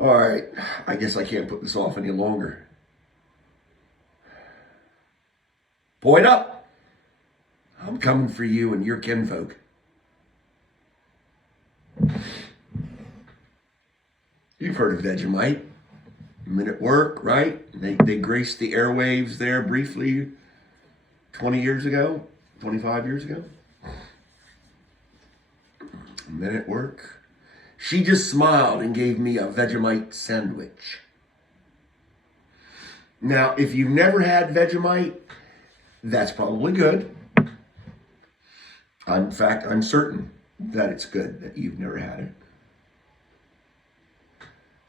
All right, I guess I can't put this off any longer. Point up. I'm coming for you and your kinfolk. You've heard of Vegemite. Men at Work, right? They graced the airwaves there briefly 20 years ago, 25 years ago. Men at Work. She just smiled and gave me a Vegemite sandwich. Now, if you've never had Vegemite, that's probably good. In fact, I'm certain that it's good that you've never had it.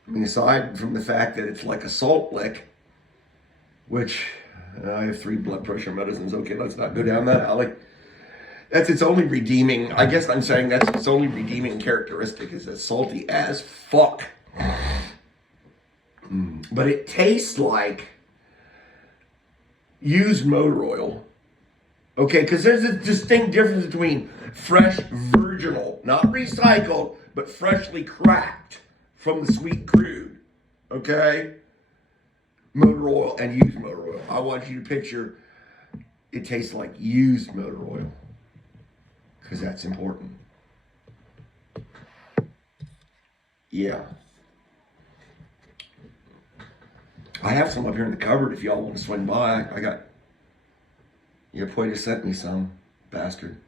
I mean, aside from the fact that it's like a salt lick, which I have 3 blood pressure medicines. Okay, let's not go down that alley. That's its only redeeming, I guess I'm saying that's its only redeeming characteristic is it's salty as fuck. But it tastes like used motor oil. Okay, because there's a distinct difference between fresh virginal, not recycled, but freshly cracked from the sweet crude. Okay? Motor oil and used motor oil. I want you to picture it tastes like used motor oil. Because that's important. Yeah. I have some up here in the cupboard if y'all want to swing by. I got... Yeah, Poita sent me some. Bastard.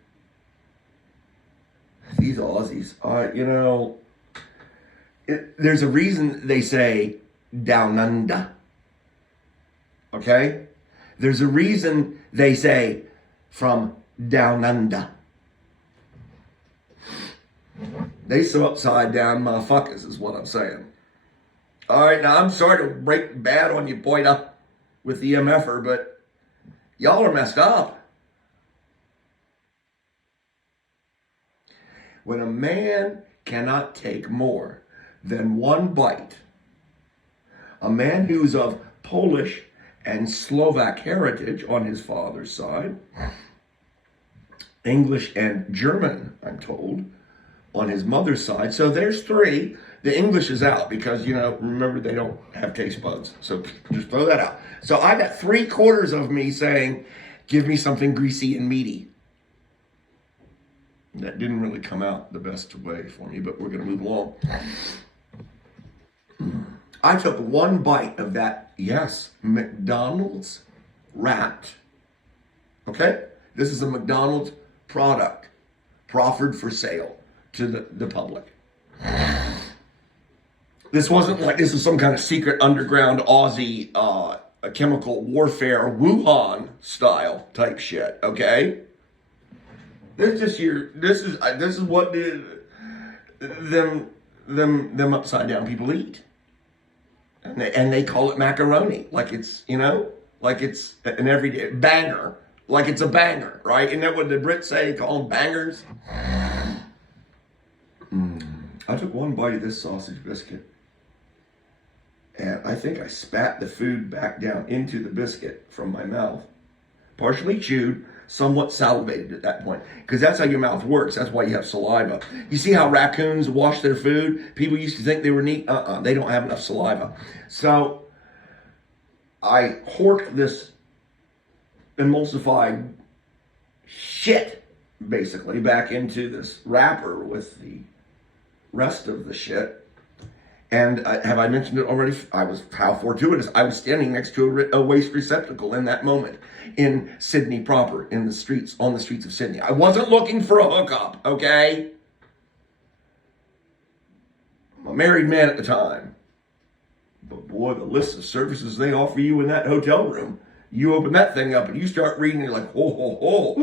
These Aussies. There's a reason they say down under. Okay? There's a reason they say from down under. They so upside down motherfuckers is what I'm saying. All right, now I'm sorry to break bad on you, Poita, with the MFer, but y'all are messed up. When a man cannot take more than one bite, a man who's of Polish and Slovak heritage on his father's side, English and German, I'm told, on his mother's side. So there's 3. The English is out because, remember, they don't have taste buds. So just throw that out. So I got 3/4 of me saying, give me something greasy and meaty. That didn't really come out the best way for me, but we're going to move along. I took 1 bite of that, yes, McDonald's wrapped. Okay? This is a McDonald's product proffered for sale to the public. This wasn't like this is some kind of secret underground Aussie chemical warfare Wuhan style type shit, okay? This is what them upside down people eat. And they call it macaroni like it's, like it's an everyday banger, like it's a banger, right? Isn't that what the Brits say? They call them bangers. I took 1 bite of this sausage biscuit, and I think I spat the food back down into the biscuit from my mouth. Partially chewed, somewhat salivated at that point, because that's how your mouth works. That's why you have saliva. You see how raccoons wash their food? People used to think they were neat. They don't have enough saliva. So I horked this emulsified shit, basically, back into this wrapper with the rest of the shit. And have I mentioned it already? How fortuitous. I was standing next to a waste receptacle in that moment in Sydney proper, on the streets of Sydney. I wasn't looking for a hookup, okay? I'm a married man at the time. But boy, the list of services they offer you in that hotel room, you open that thing up and you start reading, and you're like, ho, ho, ho,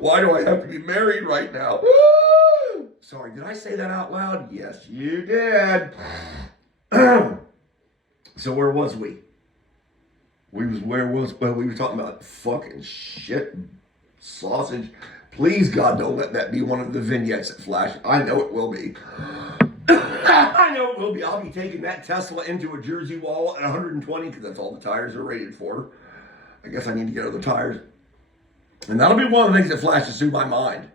why do I have to be married right now? Sorry, did I say that out loud? Yes, you did. So where was we? We were talking about fucking shit, sausage. Please, God, don't let that be one of the vignettes that flash. I know it will be. I know it will be. I'll be taking that Tesla into a Jersey wall at 120 because that's all the tires are rated for. I guess I need to get other tires. And that'll be one of the things that flashes through my mind.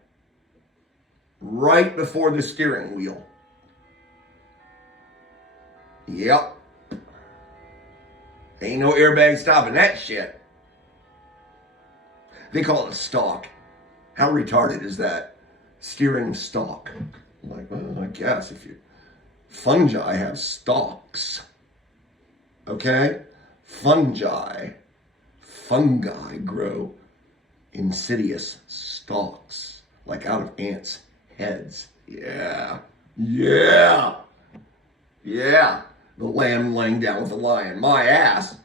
Right before the steering wheel. Yep. Ain't no airbag stopping that shit. They call it a stalk. How retarded is that? Steering stalk. I'm like, well, I guess if you... Fungi have stalks. Okay? Fungi grow insidious stalks, like out of ants' heads. Yeah. The lamb laying down with the lion. My ass.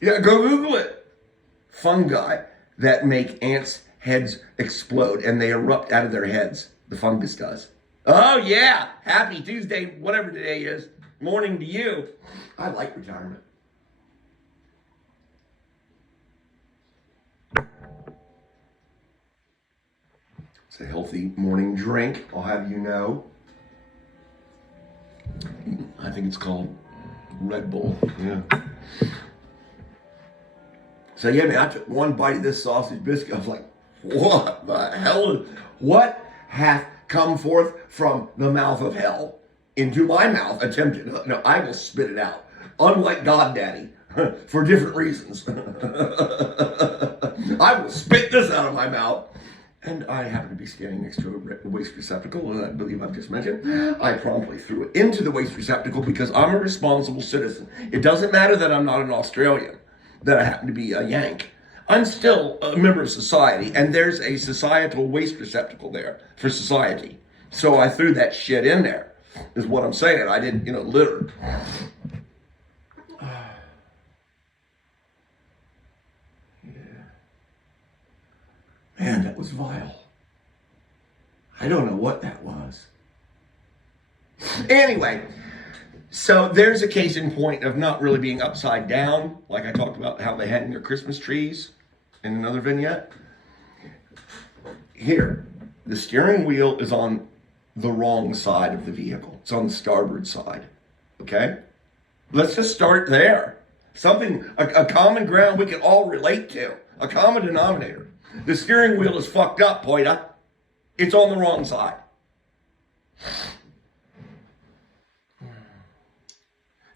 Yeah, go Google it. Fungi that make ants' heads explode and they erupt out of their heads. The fungus does. Oh yeah. Happy Tuesday, whatever today is. Morning to you. I like retirement. It's a healthy morning drink, I'll have you know. I think it's called Red Bull. Yeah. So yeah, man, I took one bite of this sausage biscuit. I was like, what the hell? What hath come forth from the mouth of hell into my mouth? Attempted. No, I will spit it out. Unlike God Daddy, for different reasons. I will spit this out of my mouth. And I happen to be standing next to a waste receptacle, and I believe I've just mentioned. I promptly threw it into the waste receptacle because I'm a responsible citizen. It doesn't matter that I'm not an Australian, that I happen to be a Yank. I'm still a member of society, and there's a societal waste receptacle there for society. So I threw that shit in there, is what I'm saying. I didn't, litter. Man, that was vile. I don't know what that was. Anyway, so there's a case in point of not really being upside down, like I talked about how they hang their Christmas trees in another vignette. Here, the steering wheel is on the wrong side of the vehicle. It's on the starboard side, okay? Let's just start there. Something, a common ground we can all relate to, a common denominator. The steering wheel is fucked up, Poita. It's on the wrong side.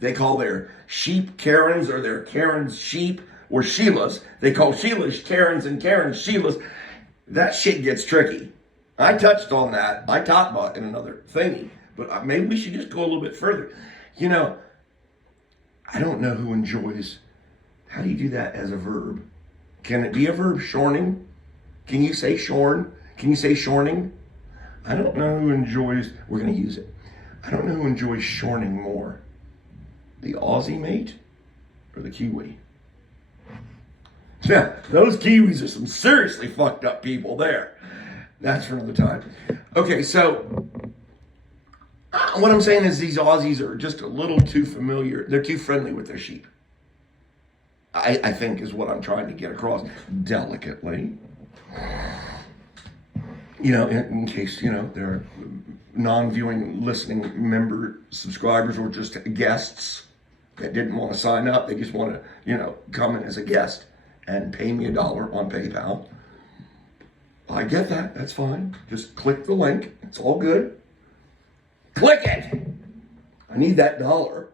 They call their sheep Karens or their Karens sheep or Sheilas. They call Sheilas Karens and Karens Sheilas. That shit gets tricky. I touched on that. I talked about it in another thingy. But maybe we should just go a little bit further. I don't know who enjoys... How do you do that as a verb? Can it be a verb, shorning? Can you say shorn? Can you say shorning? I don't know who enjoys... We're going to use it. I don't know who enjoys shorning more. The Aussie mate or the Kiwi? Yeah, those Kiwis are some seriously fucked up people there. That's for another time. Okay, so what I'm saying is these Aussies are just a little too familiar. They're too friendly with their sheep. I think is what I'm trying to get across delicately. In case, there are non-viewing, listening member subscribers or just guests that didn't want to sign up. They just want to, come in as a guest and pay me $1 on PayPal. I get that. That's fine. Just click the link. It's all good. Click it. I need that $1.